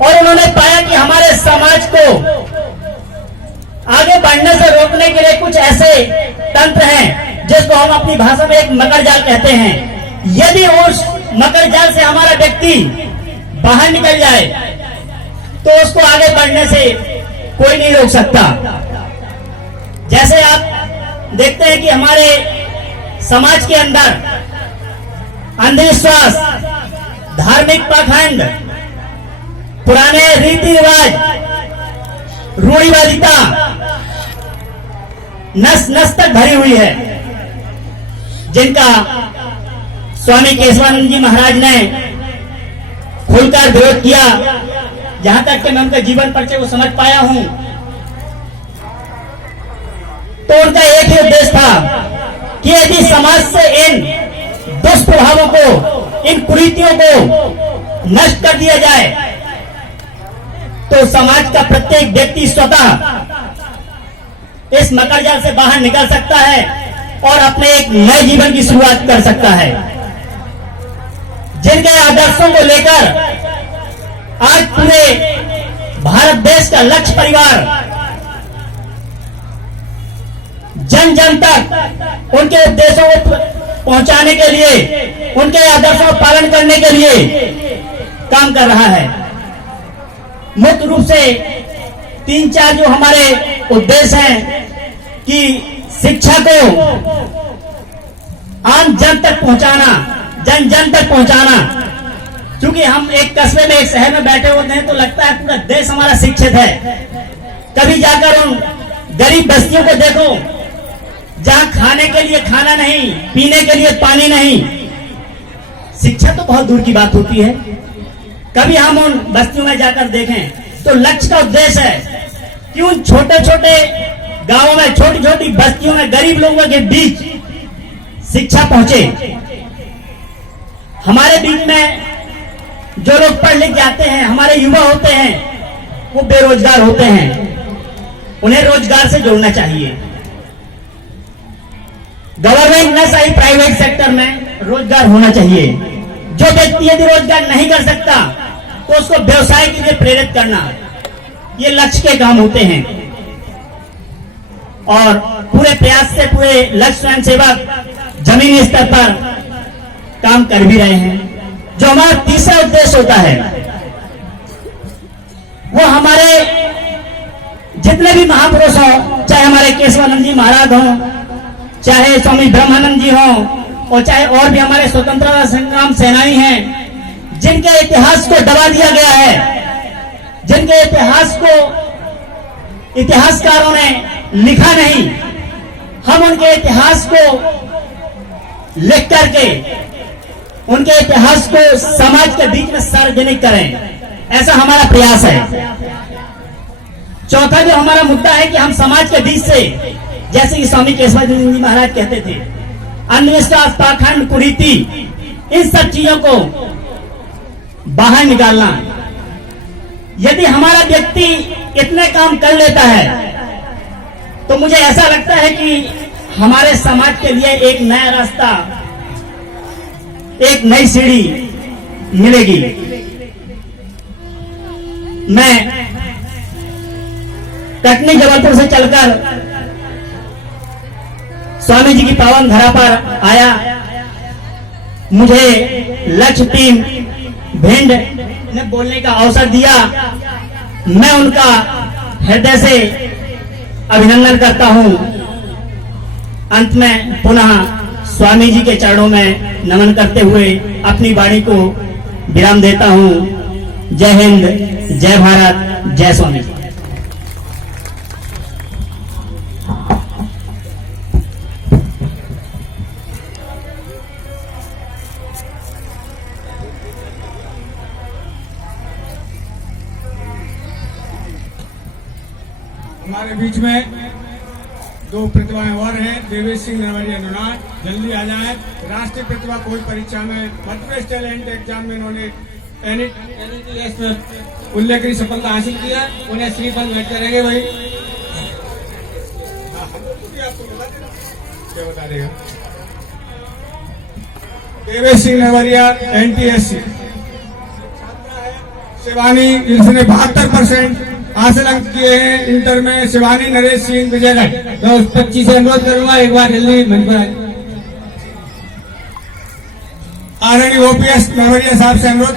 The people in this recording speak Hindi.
और उन्होंने पाया कि हमारे समाज को आगे बढ़ने से रोकने के लिए कुछ ऐसे तंत्र हैं जिसको हम अपनी भाषा में एक मकर जाल कहते हैं। यदि उस मकर जाल से हमारा व्यक्ति बाहर निकल जाए तो उसको आगे बढ़ने से कोई नहीं रोक सकता। जैसे आप देखते हैं कि हमारे समाज के अंदर अंधविश्वास, धार्मिक पाखंड, पुराने रीति रिवाज, रूढ़िवादिता नस नस तक भरी हुई है, जिनका स्वामी केशवानंद जी महाराज ने खुलकर विरोध किया। जहां तक कि मैं उनका जीवन परिचय को समझ पाया हूं तो उनका एक ही उद्देश्य था कि यदि समाज से इन दुष्प्रभावों को, इन कुरीतियों को नष्ट कर दिया जाए तो समाज का प्रत्येक व्यक्ति स्वतः इस मकर जाल से बाहर निकल सकता है और अपने एक नए जीवन की शुरुआत कर सकता है। जिनके आदर्शों को लेकर आज पूरे भारत देश का लक्ष्य परिवार जन जन तक उनके उद्देश्यों को पहुंचाने के लिए, उनके आदर्शों का पालन करने के लिए काम कर रहा है। मुख्य रूप से 3-4 जो हमारे उद्देश्य हैं कि शिक्षा को आम जन तक पहुंचाना, जन जन तक पहुंचाना। क्योंकि हम एक कस्बे में, एक शहर में बैठे होते हैं तो लगता है पूरा देश हमारा शिक्षित है। कभी जाकर उन गरीब बस्तियों को देखो जहां खाने के लिए खाना नहीं, पीने के लिए पानी नहीं, शिक्षा तो बहुत दूर की बात होती है। कभी हम उन बस्तियों में जाकर देखें तो लक्ष्य का उद्देश्य है कि उन छोटे छोटे गांवों में, छोटी छोटी बस्तियों में गरीब लोगों के बीच शिक्षा पहुंचे। हमारे बीच में जो लोग पढ़ लिख जाते हैं, हमारे युवा होते हैं, वो बेरोजगार होते हैं, उन्हें रोजगार से जोड़ना चाहिए। गवर्नमेंट न सही, प्राइवेट सेक्टर में रोजगार होना चाहिए। जो व्यक्ति यदि रोजगार नहीं कर सकता तो उसको व्यवसाय के लिए प्रेरित करना, ये लक्ष्य के काम होते हैं। और पूरे प्रयास से पूरे लक्ष्य स्वयं सेवक जमीनी स्तर पर काम कर भी रहे हैं। जो हमारा तीसरा उद्देश्य होता है वो हमारे जितने भी महापुरुष हों, चाहे हमारे केशवानंद जी महाराज हों, चाहे स्वामी ब्रह्मानंद जी हों, और चाहे और भी हमारे स्वतंत्रता संग्राम सेनानी हैं, जिनके इतिहास को दबा दिया गया है, जिनके इतिहास को इतिहासकारों ने लिखा नहीं, हम उनके इतिहास को लिख करके उनके इतिहास को समाज के बीच में सार्वजनिक करें, ऐसा हमारा प्रयास है। चौथा जो हमारा मुद्दा है कि हम समाज के बीच से, जैसे कि स्वामी केशवानंद जी महाराज कहते थे, अंधविश्वास, पाखंड, कुरीति, इन सब चीजों को बाहर निकालना। यदि हमारा व्यक्ति इतने काम कर लेता है तो मुझे ऐसा लगता है कि हमारे समाज के लिए एक नया रास्ता, एक नई सीढ़ी मिलेगी। मैं कटनी जबलपुर से चलकर स्वामी जी की पावन धरा पर आया। मुझे लक्ष्य टीम भिंड ने बोलने का अवसर दिया। मैं उनका हृदय से अभिनंदन करता हूं। अंत में पुनः स्वामी जी के चरणों में नमन करते हुए अपनी वाणी को विराम देता हूं। जय हिंद, जय भारत, जय स्वामी जी। हमारे बीच में 2 प्रतिभाएं और हैं। देवेश सिंह नरवरिया नुनार, जल्दी आ जाए। राष्ट्रीय प्रतिभा कोई परीक्षा में, मध्यप्रदेश टैलेंट एग्जाम में इन्होंने NETS में उल्लेखनीय सफलता हासिल किया। उन्हें श्रीफल भेंट करेंगे भाई। क्या बता देगा? देवेश सिंह नरवरिया, NTSC शिवानी, जिसने 72% हासिल अंक किए हैं इंटर में। शिवानी नरेश सिंह विजयगढ़। तो 25 से अनुरोध करूंगा एक बार जल्दी मंच पर आए। आदरणीय ओपीएस नरवरिया साहब से अनुरोध